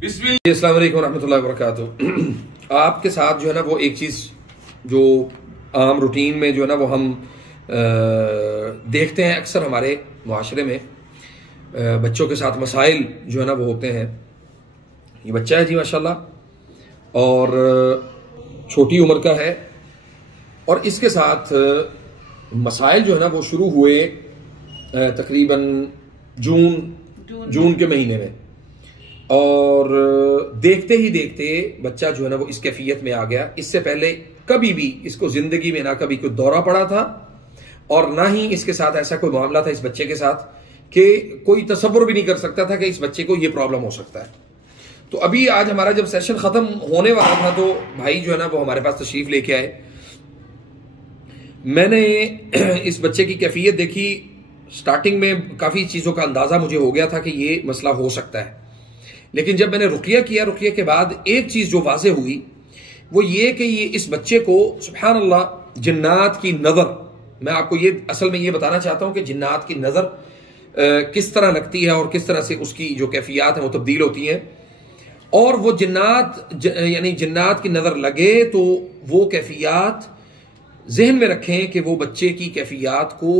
बिस्मिल्लाह। अस्सलाम वालेकुम रहमतुल्लाहि व बरकातुहू। आपके साथ जो है ना वो एक चीज़ जो आम रूटीन में जो है ना वो हम देखते हैं अक्सर हमारे मुआशरे में बच्चों के साथ मसाइल जो है ना वो होते हैं। ये बच्चा है जी माशाल्लाह और छोटी उम्र का है और इसके साथ मसाइल जो है ना वो शुरू हुए तकरीबन जून के महीने में और देखते ही देखते बच्चा जो है ना वो इस कैफियत में आ गया। इससे पहले कभी भी इसको जिंदगी में ना कभी कोई दौरा पड़ा था और ना ही इसके साथ ऐसा कोई मामला था इस बच्चे के साथ कि कोई तसव्वुर भी नहीं कर सकता था कि इस बच्चे को ये प्रॉब्लम हो सकता है। तो अभी आज हमारा जब सेशन खत्म होने वाला था तो भाई जो है ना वो हमारे पास तशरीफ लेके आए। मैंने इस बच्चे की कैफियत देखी। स्टार्टिंग में काफी चीजों का अंदाजा मुझे हो गया था कि ये मसला हो सकता है, लेकिन जब मैंने रुकिया किया, रुकिया के बाद एक चीज जो वाज़े हुई वो ये कि ये इस बच्चे को सुभान अल्लाह जिन्नात की नजर, मैं आपको ये असल में ये बताना चाहता हूं कि जिन्नात की नजर किस तरह लगती है और किस तरह से उसकी जो कैफियत है वो तब्दील होती हैं। और वो जिन्नात यानी जिन्नात की नजर लगे तो वो कैफियत जहन में रखें कि वो बच्चे की कैफियत को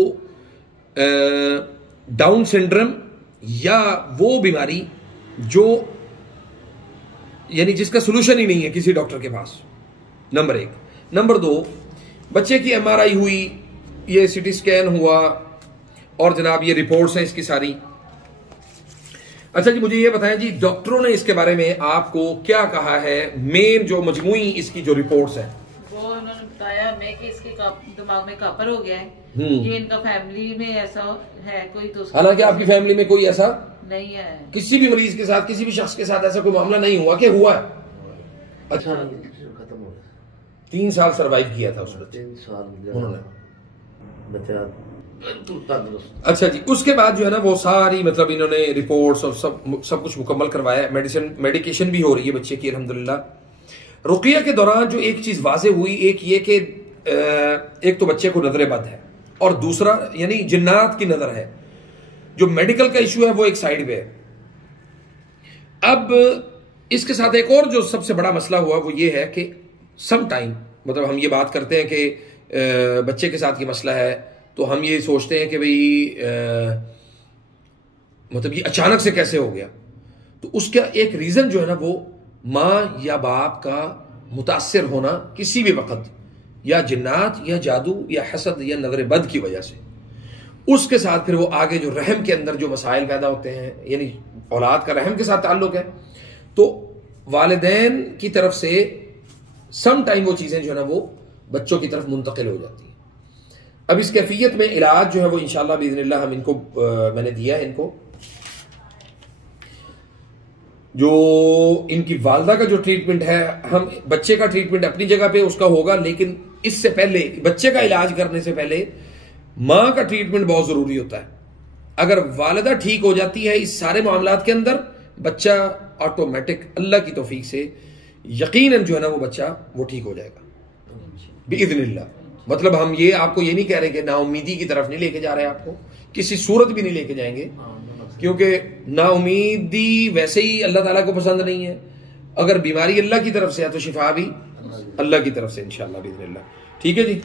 डाउन सिंड्रोम या वो बीमारी जो यानी जिसका सोल्यूशन ही नहीं है किसी डॉक्टर के पास, नंबर एक। नंबर दो, बच्चे की एमआरआई हुई, ये सीटी स्कैन हुआ और जनाब ये रिपोर्ट्स हैं इसकी सारी। अच्छा जी मुझे ये बताएं जी, डॉक्टरों ने इसके बारे में आपको क्या कहा है? मेन जो मजमूई इसकी जो रिपोर्ट्स हैं वो उन्होंने बताया हमें कि इसके दिमाग में कापर हो गया है। ये इनका फैमिली में ऐसा है कोई तो, हालांकि आपकी फैमिली में कोई ऐसा नहीं है, किसी भी मरीज के साथ किसी भी शख्स के साथ ऐसा कोई मामला नहीं हुआ कि हुआ है। अच्छा खत्म हो गया, 3 साल सरवाइव किया था उसने, 3 साल उन्होंने बच्चा तंदुरुस्त। अच्छा जी, उसके बाद जो है ना वो सारी मतलब इन्होंने रिपोर्ट्स और सब कुछ मुकम्मल करवाया। मेडिकेशन भी हो रही है बच्चे की अल्हम्दुलिल्लाह। रुकिया के दौरान जो एक चीज वाजे हुई, एक ये कि एक तो बच्चे को नजर बद है और दूसरा यानी जिन्नात की नजर है। जो मेडिकल का इशू है वो एक साइड पे है। अब इसके साथ एक और जो सबसे बड़ा मसला हुआ वो ये है कि सम टाइम मतलब हम ये बात करते हैं कि बच्चे के साथ ये मसला है तो हम ये सोचते हैं कि भाई मतलब ये अचानक से कैसे हो गया। तो उसका एक रीजन जो है ना वो माँ या बाप का मुतासिर होना किसी भी वक्त, या जिन्नात या जादू या हसद या नजर बद की वजह से, उसके साथ फिर वो आगे जो रहम के अंदर जो मसाइल पैदा होते हैं, यानी औलाद का रहम के साथ ताल्लुक है, तो वालिदैन की तरफ से सम टाइम वो चीजें जो है ना वो बच्चों की तरफ मुंतकिल हो जाती हैं। अब इस कैफियत में इलाज जो है वो इंशाअल्लाह बिइज़्निल्लाह हम इनको मैंने दिया है इनको। जो इनकी वालदा का जो ट्रीटमेंट है, हम बच्चे का ट्रीटमेंट अपनी जगह पे उसका होगा, लेकिन इससे पहले बच्चे का इलाज करने से पहले मां का ट्रीटमेंट बहुत जरूरी होता है। अगर वालिदा ठीक हो जाती है इस सारे मामलात के अंदर, बच्चा ऑटोमेटिक अल्लाह की तौफीक से यकीनन जो है ना वो बच्चा वो ठीक हो जाएगा बिइज़्निल्लाह। मतलब हम ये आपको ये नहीं कह रहे कि नाउमीदी की तरफ नहीं लेके जा रहे, आपको किसी सूरत भी नहीं लेके जाएंगे, क्योंकि नाउमीदी वैसे ही अल्लाह ताला को पसंद नहीं है। अगर बीमारी अल्लाह की तरफ से है तो शिफा भी अल्लाह की तरफ से इंशाअल्लाह बिइज़्निल्लाह। ठीक है जी।